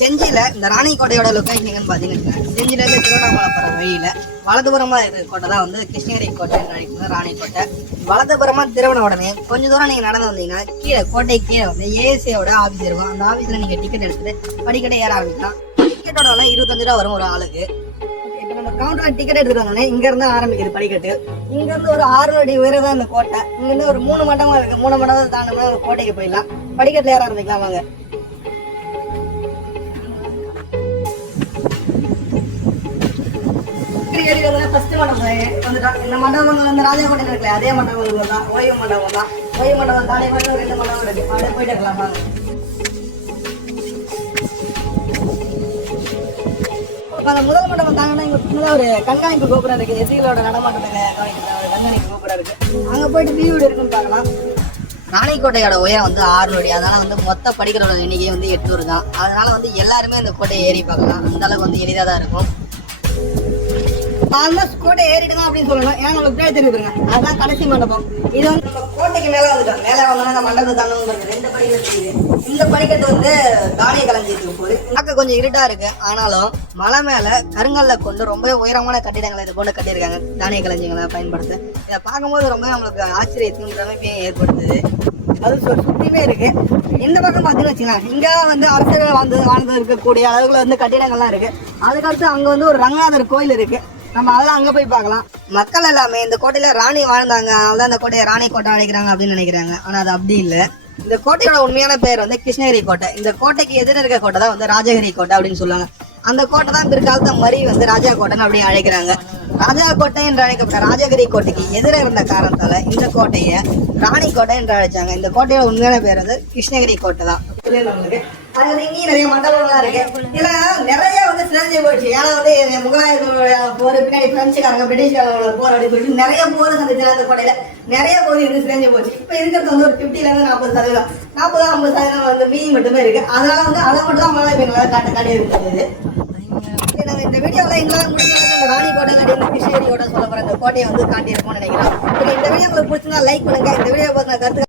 செஞ்சியில இந்த ராணிக்கோட்டையோட லொக்கேஷன் எங்கன்னு பார்த்தீங்கன்னா செஞ்சிலேருந்து திருவண்ணாமலை போகிற வழியில் வலதுபுறமாக இருக்கிற கோட்டை தான் வந்து கிருஷ்ணகிரி கோட்டை ராணி கோட்டை வலதுபுறமா திருவண்ண உடனே கொஞ்ச தூரம் நீங்கள் நடந்து வந்தீங்கன்னா கீழே கோட்டை கீழே வந்து ஏஎஸ்ஏயோட ஆஃபீஸ் இருக்கும். அந்த ஆஃபீஸில் நீங்கள் டிக்கெட் எடுத்துகிட்டு படிக்கட்டை ஏற ஆரம்பிக்கலாம். டிக்கெட்டோட இருபத்தஞ்சு ரூபா வரும் ஒரு ஆளுக்கு. இப்போ நம்ம கவுண்டரில் டிக்கெட் எடுத்துகிட்டு வந்தோடனே இங்கேருந்து ஆரம்பிக்குது படிக்கட்டு. இங்கேருந்து ஒரு ஆறு அடி உயரம் தான் இந்த கோட்டை. இங்கேருந்து ஒரு மூணு மண்டபம் இருக்கு. மூணு மண்டபம் தாண்டோம்னா ஒரு கோட்டைக்கு போயிடலாம். படிக்கட்டில் ஏற ஆரம்பிக்கலாம் வாங்க. மண்டபம் வந்துட்டோம் இந்த மண்டபங்கள் வந்து ராஜா கோட்டையில் இருக்குல்ல அதே மண்டபங்கள் தான் ஓய்வு மண்டபம் தான். ஓய்வு மண்டபம் தானே பண்ணி ரெண்டு மண்டபம் இருக்கு. அப்படியே போயிட்டு இருக்கலாம் வாங்க. அந்த முதல் மண்டபம் தாங்கன்னா இங்கே சின்னதா ஒரு கண்காணிப்பு கோபுரம் இருக்கு. எதிரிகளோட நடமாட்டத்தை கவனிக்கிற ஒரு கண்காணிப்பு கோபுரம் இருக்கு. அங்கே போயிட்டு வியூ இருக்குன்னு பார்க்கலாம். ராணிக்கோட்டையோட உயரம் வந்து ஆறு அடி. அதனால வந்து மொத்த படிக்கிறோட எண்ணிக்கை வந்து எட்நூறு தான். அதனால வந்து எல்லாருமே அந்த கோட்டையை ஏறி பார்க்கலாம். அந்த அளவுக்கு வந்து எளிதாக தான் இருக்கும். ஆல்மோஸ்ட் கோட்டை ஏறிடுங்க அப்படின்னு சொல்லணும். ஏன்னா உங்களுக்கு பேர் தெரியுதுங்க அதுதான் கடைசி மண்டபம். இது வந்து நம்ம கோட்டைக்கு மேலே வந்துட்டோம். மேலே வந்தோம்னா அந்த மண்டபத்தை தாண்டவங்க ரெண்டு படிக்கட்டு இந்த படிக்கட்டு வந்து தானிய களஞ்சியத்துக்கு போகுது பார்க்க கொஞ்சம் இருட்டா இருக்கு. ஆனாலும் மலை மேல கருங்கல்ல கொண்டு ரொம்ப உயரமான கட்டிடங்களை இது போன்று கட்டியிருக்காங்க. தானிய களஞ்சியங்களை பயன்படுத்த. இதை பார்க்கும்போது ரொம்ப நம்மளுக்கு ஆச்சரியத்தையும் பிரமிப்பையும் ஏற்படுத்துது. அது சு- சுத்தியுமே இருக்கு. இந்த பக்கம் பார்த்தீங்கன்னு வச்சுக்கலாம் இங்க வந்து அரசர்கள் வாழ்ந்து வாழ்ந்து இருக்கக்கூடிய அளவுல வந்து கட்டிடங்கள்லாம் இருக்கு. அதுக்கடுத்து அங்க வந்து ஒரு ரங்கநாதர் கோயில் இருக்கு. நம்ம அதெல்லாம் அங்க போய் பார்க்கலாம். மக்கள் எல்லாமே இந்த கோட்டையில ராணி வாழ்ந்தாங்க. அதனால இந்த கோட்டையை ராணி கோட்டை அழைக்கிறாங்க அப்படின்னு நினைக்கிறாங்க. ஆனா அது அப்படி இல்ல. இந்த கோட்டையோட உண்மையான பேர் வந்து கிருஷ்ணகிரி கோட்டை. இந்த கோட்டைக்கு எதிர இருக்க கோட்டை தான் வந்து ராஜகிரி கோட்டை அப்படின்னு சொல்லுவாங்க. அந்த கோட்டை தான் பிற்காலத்தை மறி வந்து ராஜா கோட்டைன்னு அப்படின்னு அழைக்கிறாங்க. ராஜா கோட்டை என்று அழைக்கப்பட்ட ராஜகிரி கோட்டைக்கு எதிராக இருந்த காரணத்தால இந்த கோட்டையை ராணி கோட்டை என்று அழைச்சாங்க. இந்த கோட்டையோட உண்மையான பேர் வந்து கிருஷ்ணகிரி கோட்டை தான். அது இங்கேயும் நிறைய மண்டபங்கள்லாம் இருக்கு. இதுல நிறைய வந்து சிறந்து போயிடுச்சு. ஏன்னா வந்து முகலாயர்களுடைய போர் பின்னாடி பிரெஞ்சுக்காரங்க பிரிட்டிஷ்காரங்களோட போர் அப்படின்னு சொல்லிட்டு நிறைய போர் சந்திச்சு அந்த கோட்டையில நிறைய பகுதி வந்து சிறந்து போச்சு. இப்ப இருக்கிறது வந்து ஒரு 50 இருந்து நாற்பது சதவீதம். நாற்பது ஐம்பது சதவீதம் வந்து மீதி மட்டுமே இருக்கு. அதனால வந்து அதை மட்டும் தான் மழை பெண்களால் காட்ட காட்டி இருக்குது வீடியோவில் எங்களால் முடிஞ்ச இந்த ராணி கோட்டை கட்டி கிருஷ்ணகிரியோட சொல்ல போற இந்த கோட்டையை வந்து காட்டியிருக்கோம்னு நினைக்கிறோம். சரி, இந்த வீடியோ உங்களுக்கு பிடிச்சிருந்தா லைக் பண்ணுங்க. இந்த வீடியோ பார்த்து கருத்து